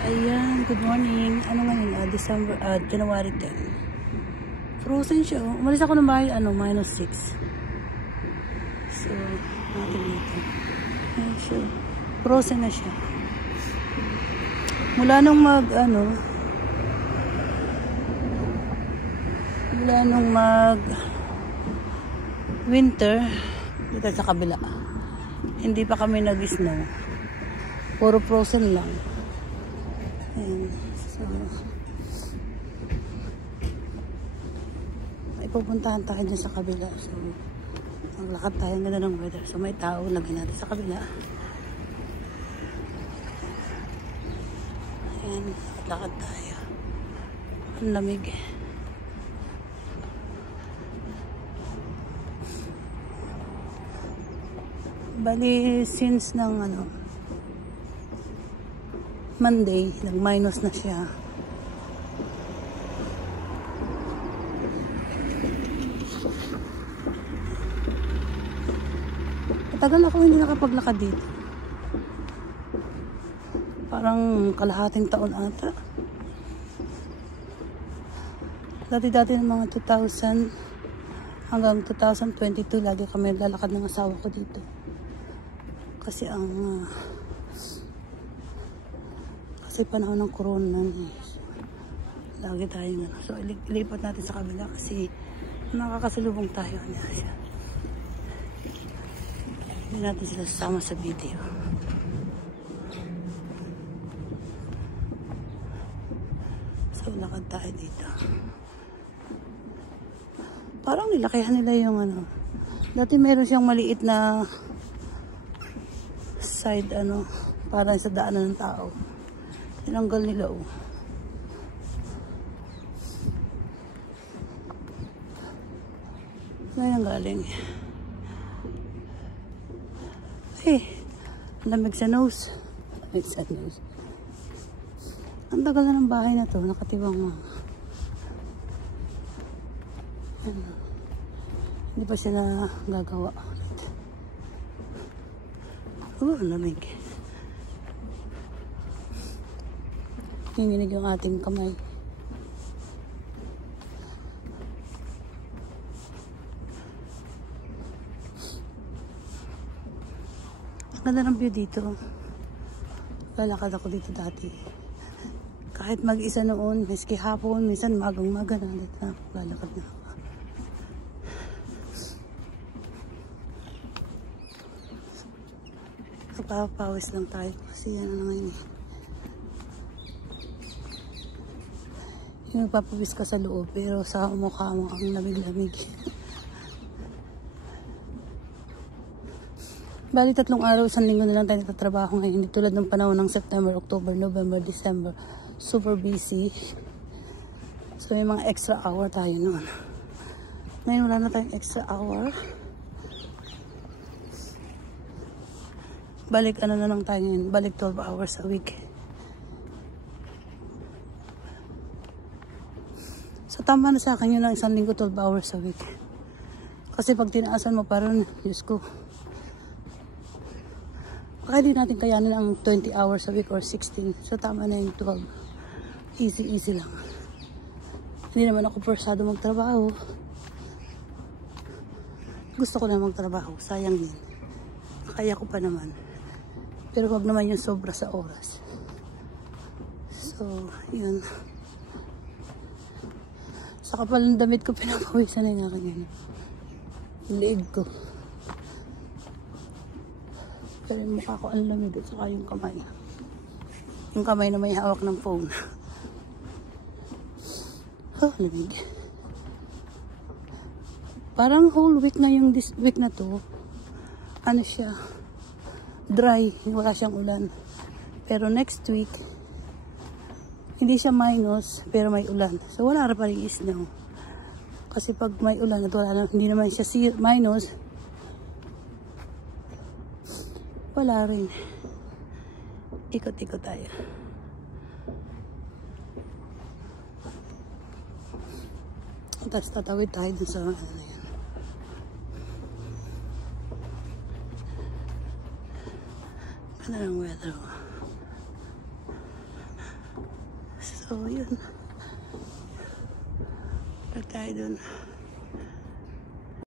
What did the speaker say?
Ayan, good morning. Ano ngayon? January 10. Frozen siya. Oh. Umalis ako ng bahay, -6. So, natin dito. Ayan siya. Frozen na siya. Mula nung winter, dito sa kabila. Hindi pa kami nag-snow. Puro frozen lang. Ayan. So, may pupuntahan tayo dyan sa kabila. So, maglakad tayo. Ang ganda ng weather. So, may tao. Lagyan natin sa kabila. Ayan. Lakad tayo. Ang lamig. Bali, since ng Monday, nag-minus na siya. Matagal ako hindi nakapaglakad dito. Parang kalahating taon ata. Dati-dati ng mga 2000 hanggang 2022, lagi kami lalakad ng asawa ko dito. Kasi panahon ng corona lagi tayong so ilipat natin sa kabila kasi nakakasalubong tayo niya siya. Hindi natin sila sasama sa video. So lakad tayo dito. Parang nilakihan nila yung dati meron siyang maliit na side parang sa daanan ng tao. Tinanggal nila Ngayon galing. Lamig sa nose. Lamig sa nose. Ang tagal na ng bahay na to. Nakatibang na. Hindi pa siya na gagawa. Lamig. Nanginig yung ating kamay. Ang ganda ng view dito. Lalakad ako dito dati. Kahit mag-isa noon, miski hapon, minsan magang-maga nandito na ako. Lalakad na ako. Nagpapawis lang tayo kasi yan na ngayon Yung nagpapawis ka sa loob pero sa mukha mo ang lamig-lamig. Bali 3 araw, 1 linggo na lang tayo nagtatrabaho ngayon. Hindi tulad ng panahon ng September, October, November, December. Super busy. So may mga extra hour tayo noon. Ngayon wala na tayong extra hour. Balik na lang tayo ngayon. Balik 12 hours a week. So tama na sa akin yun ng 1 linggo, 12 hours a week. Kasi pag tinaasan mo parang, Diyos ko, baka di natin kayanin ang 20 hours a week or 16. So tama na yung 12. Easy lang. Hindi naman ako forsado magtrabaho. Gusto ko na magtrabaho. Sayang din. Kaya ko pa naman. Pero wag naman yung sobra sa oras. So, yun. Sa kapal ng damit ko, pinapawisan na yung akin yun. Yung leeg ko. Pero yung mukha ko ang lamig at saka yung kamay. Yung kamay na may hawak ng phone. Lamig. Parang whole week na yung this week na to. Ano siya? Dry. Wala siyang ulan. Pero next week, hindi siya minus, pero may ulan. So wala pa rin snow. Kasi pag may ulan at wala na, hindi naman siya minus, wala rin. Ikot-ikot tayo. Tapos tatawid tayo dun sa yan. Ganda ng weather. So, yun. Tag tayo dun.